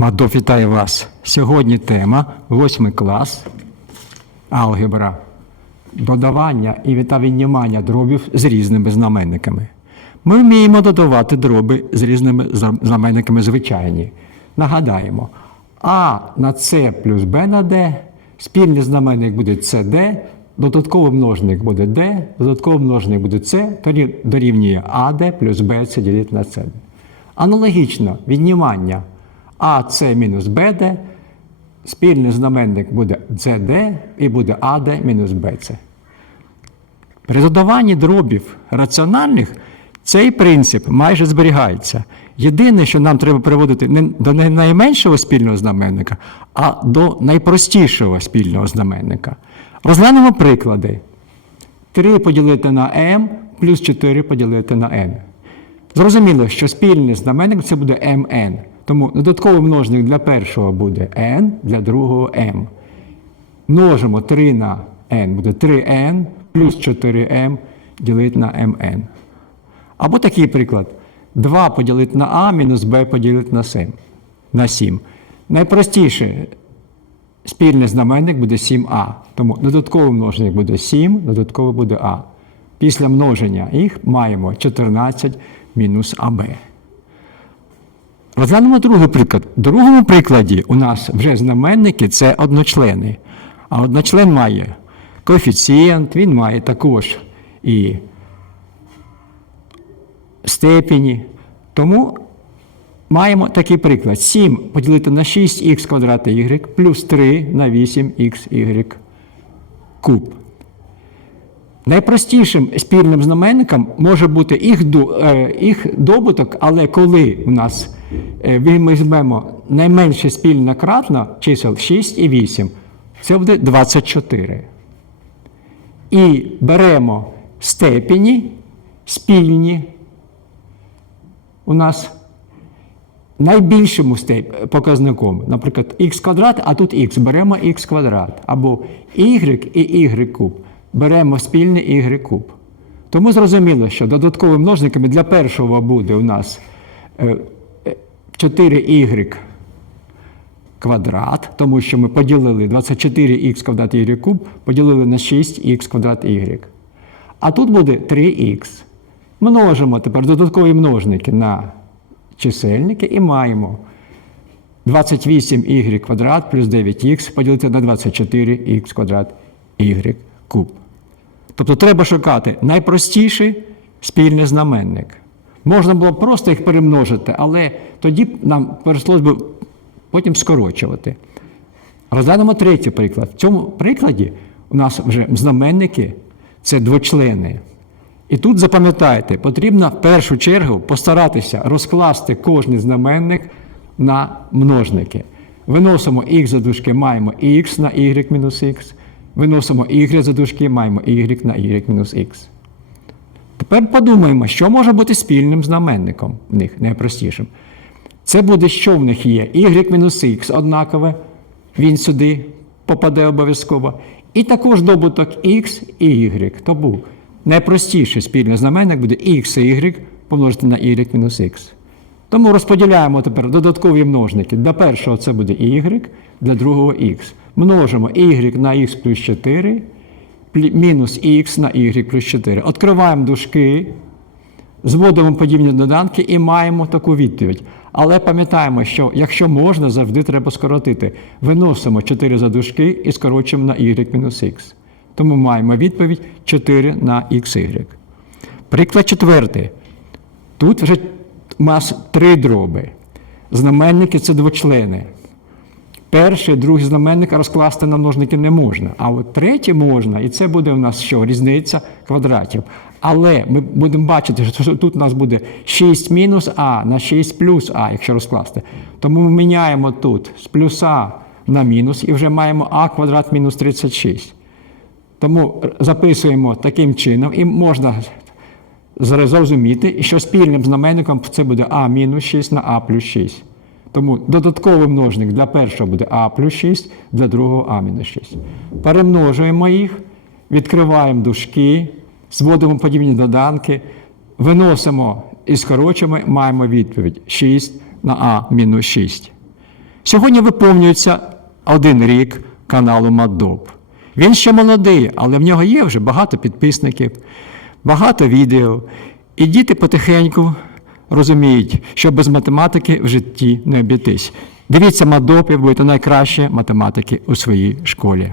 Мадо, вітаю вас. Сьогодні тема 8 клас алгебра. Додавання і віднімання дробів з різними знаменниками. Ми вміємо додавати дроби з різними знаменниками звичайні. Нагадаємо, А на С плюс Б на Д, спільний знаменник буде CD, додатковий множник буде D, додатковий множник буде С, тоді дорівнює АД плюс BC ділити на CD. Аналогічно віднімання АС мінус БД, спільний знаменник буде CD і буде АД мінус БЦ. При додаванні дробів раціональних цей принцип майже зберігається. Єдине, що нам треба приводити не до найменшого спільного знаменника, а до найпростішого спільного знаменника. Розглянемо приклади. 3 поділити на m плюс 4 поділити на n. Зрозуміло, що спільний знаменник це буде mn. Тому додатковий множник для першого буде n, для другого m. Множимо 3 на n, буде 3n плюс 4m ділити на mn. Або такий приклад. 2 поділити на а мінус b поділити на 7. На 7. Найпростіше спільний знаменник буде 7а. Тому додатковий множник буде 7, додатковий буде а. Після множення їх маємо 14 мінус АБ. Розглянемо другий приклад. В другому прикладі у нас вже знаменники це одночлени. А одночлен має коефіцієнт, він має також і степені. Тому маємо такий приклад. 7 поділити на 6х квадрат y плюс 3 на 8xy куб. Найпростішим спільним знаменником може бути їх, е, добуток, але коли у нас ми візьмемо найменше спільне кратно чисел 6 і 8, це буде 24. І беремо степені спільні у нас найбільшому показником, наприклад, х квадрат, а тут х, беремо х квадрат, або y і y куб, беремо спільний y куб. Тому зрозуміло, що додатковими множниками для першого буде у нас е, е, 4y квадрат, тому що ми поділили 24х квадрат y куб, поділили на 6х квадрат y. А тут буде 3х. Множимо тепер додаткові множники на чисельники і маємо 28y квадрат плюс 9х поділити на 24х квадрат y куб. Тобто треба шукати найпростіший спільний знаменник. Можна було просто їх перемножити, але тоді нам прийшлося б потім скорочувати. Розглянемо третій приклад. В цьому прикладі у нас вже знаменники це двочлени. І тут запам'ятайте, потрібно в першу чергу постаратися розкласти кожний знаменник на множники. Виносимо х за дужки, маємо х на y мінус х. Виносимо y за дужки, маємо y на y мінус х. Тепер подумаємо, що може бути спільним знаменником в них найпростішим. Це буде, що в них є? y мінус х однакове, він сюди попаде обов'язково. І також добуток x і y. Тому найпростіший спільний знаменник буде x і y помножити на y мінус x. Тому розподіляємо тепер додаткові множники. Для першого це буде y, для другого x. Множимо y на x плюс 4, плі- мінус x на y плюс 4. Откриваємо дужки, зводимо подібні доданки і маємо таку відповідь. Але пам'ятаємо, що якщо можна, завжди треба скоротити. Виносимо 4 за дужки і скорочуємо на y мінус х. Тому маємо відповідь 4 на xy. Приклад четвертий. Тут вже у нас три дроби. Знаменники це двочлени. Перший, другий знаменник розкласти на множники не можна. А от третій можна, і це буде у нас що? Різниця квадратів. Але ми будемо бачити, що тут у нас буде 6 мінус а на 6 плюс а, якщо розкласти. Тому ми міняємо тут з плюса на мінус і вже маємо а квадрат мінус 36. Тому записуємо таким чином, і можна зрозуміти, що спільним знаменником це буде а мінус 6 на а плюс 6. Тому додатковий множник для першого буде а плюс 6, для другого а мінус 6. Перемножуємо їх, відкриваємо дужки, зводимо подібні доданки, виносимо і скорочуємо, маємо відповідь 6 на а мінус 6. Сьогодні виповнюється один рік каналу Мадоп. Він ще молодий, але в нього є вже багато підписників, багато відео. І діти потихеньку розуміють, що без математики в житті не обійтись. Дивіться мадопів будете найкраще математики у своїй школі.